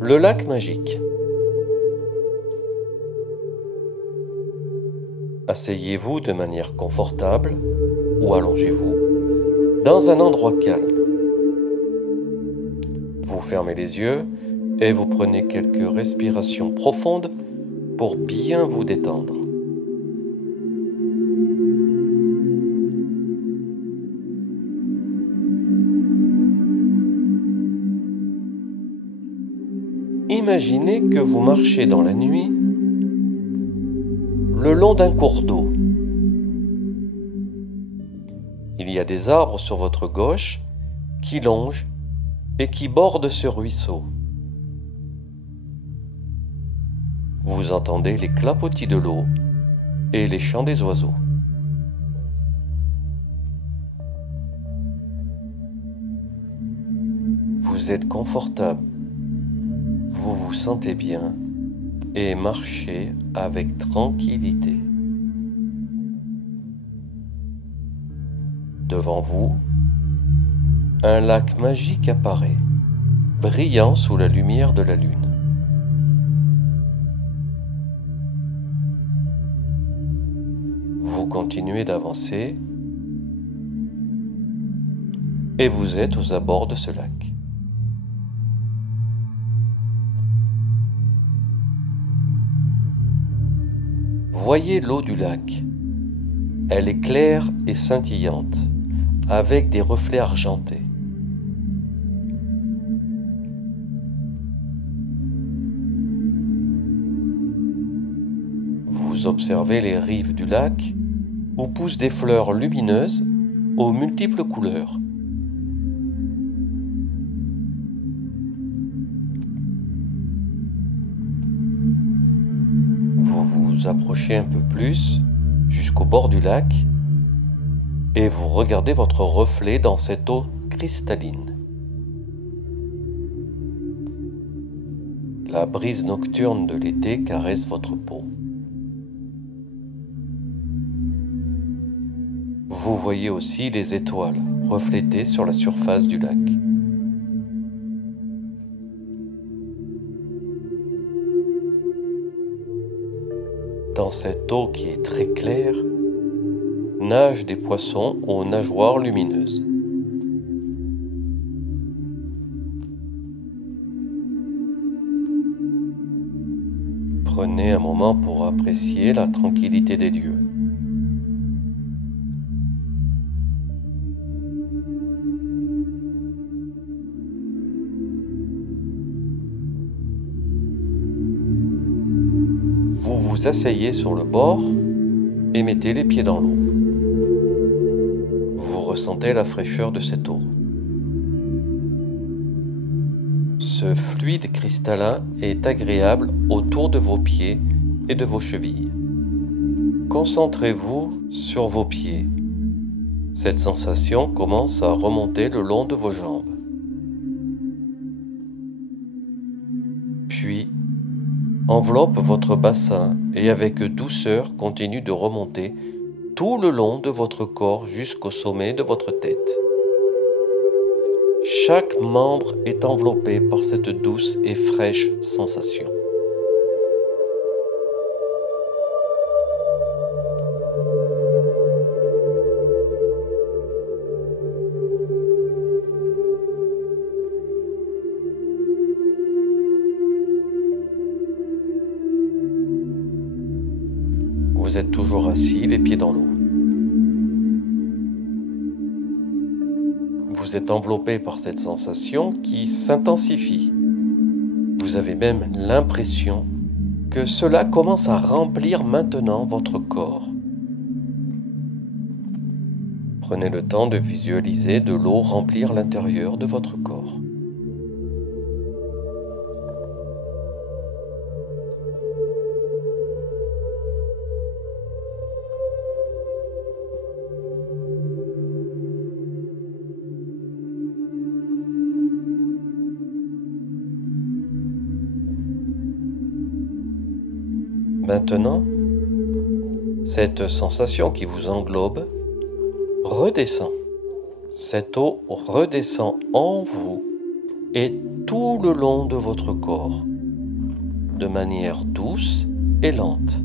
Le lac magique. Asseyez-vous de manière confortable ou allongez-vous dans un endroit calme. Vous fermez les yeux et vous prenez quelques respirations profondes pour bien vous détendre. Imaginez que vous marchez dans la nuit le long d'un cours d'eau. Il y a des arbres sur votre gauche qui longent et qui bordent ce ruisseau. Vous entendez les clapotis de l'eau et les chants des oiseaux. Vous êtes confortable, vous vous sentez bien et marchez avec tranquillité. Devant vous, un lac magique apparaît, brillant sous la lumière de la lune. Vous continuez d'avancer et vous êtes aux abords de ce lac. Voyez l'eau du lac. Elle est claire et scintillante, avec des reflets argentés. Vous observez les rives du lac où poussent des fleurs lumineuses aux multiples couleurs. Vous vous approchez un peu plus jusqu'au bord du lac et vous regardez votre reflet dans cette eau cristalline. La brise nocturne de l'été caresse votre peau. Vous voyez aussi les étoiles reflétées sur la surface du lac. Dans cette eau qui est très claire, nagent des poissons aux nageoires lumineuses. Prenez un moment pour apprécier la tranquillité des lieux. Vous vous asseyez sur le bord et mettez les pieds dans l'eau. Vous ressentez la fraîcheur de cette eau. Ce fluide cristallin est agréable autour de vos pieds et de vos chevilles. Concentrez-vous sur vos pieds. Cette sensation commence à remonter le long de vos jambes. Puis, enveloppe votre bassin et avec douceur continue de remonter tout le long de votre corps jusqu'au sommet de votre tête. Chaque membre est enveloppé par cette douce et fraîche sensation. Vous êtes toujours assis, les pieds dans l'eau. Vous êtes enveloppé par cette sensation qui s'intensifie. Vous avez même l'impression que cela commence à remplir maintenant votre corps. Prenez le temps de visualiser de l'eau remplir l'intérieur de votre corps. Maintenant, cette sensation qui vous englobe redescend. Cette eau redescend en vous et tout le long de votre corps, de manière douce et lente,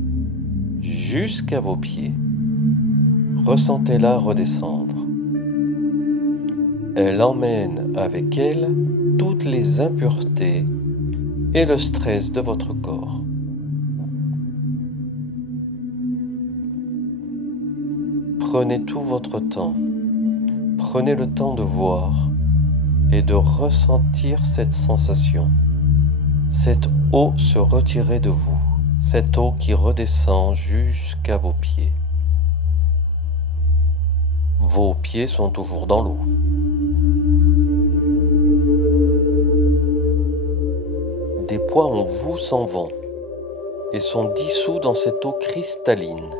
jusqu'à vos pieds. Ressentez-la redescendre. Elle emmène avec elle toutes les impuretés et le stress de votre corps. Prenez tout votre temps. Prenez le temps de voir et de ressentir cette sensation. Cette eau se retirer de vous, cette eau qui redescend jusqu'à vos pieds. Vos pieds sont toujours dans l'eau. Des poids en vous s'en vont et sont dissous dans cette eau cristalline.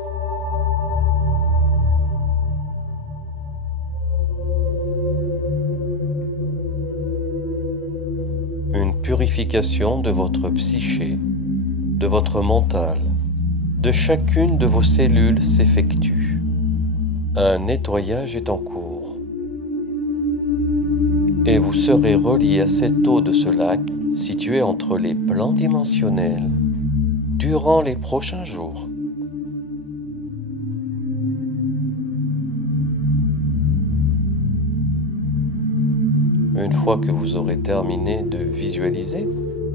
Une purification de votre psyché, de votre mental, de chacune de vos cellules s'effectue. Un nettoyage est en cours. Et vous serez relié à cette eau de ce lac situé entre les plans dimensionnels durant les prochains jours. Une fois que vous aurez terminé de visualiser,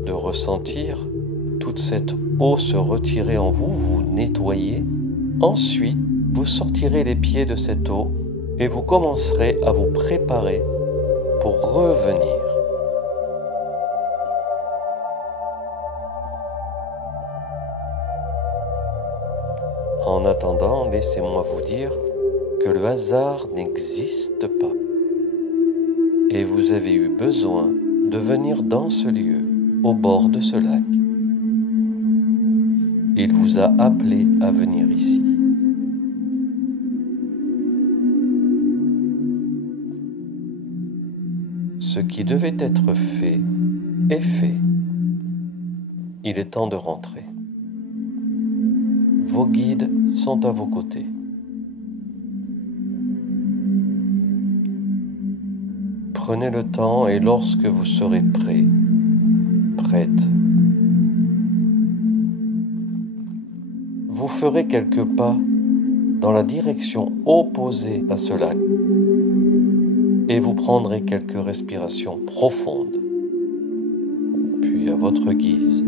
de ressentir toute cette eau se retirer en vous, vous nettoyer, ensuite vous sortirez les pieds de cette eau et vous commencerez à vous préparer pour revenir. En attendant, laissez-moi vous dire que le hasard n'existe pas. Et vous avez eu besoin de venir dans ce lieu, au bord de ce lac. Il vous a appelé à venir ici. Ce qui devait être fait est fait. Il est temps de rentrer. Vos guides sont à vos côtés. Prenez le temps et lorsque vous serez prêt, prête, vous ferez quelques pas dans la direction opposée à ce lac et vous prendrez quelques respirations profondes. Puis à votre guise,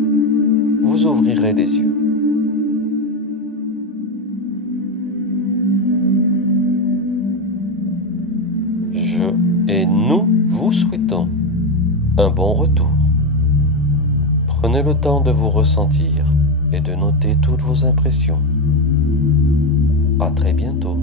vous ouvrirez les yeux. Et nous vous souhaitons un bon retour. Prenez le temps de vous ressentir et de noter toutes vos impressions. À très bientôt.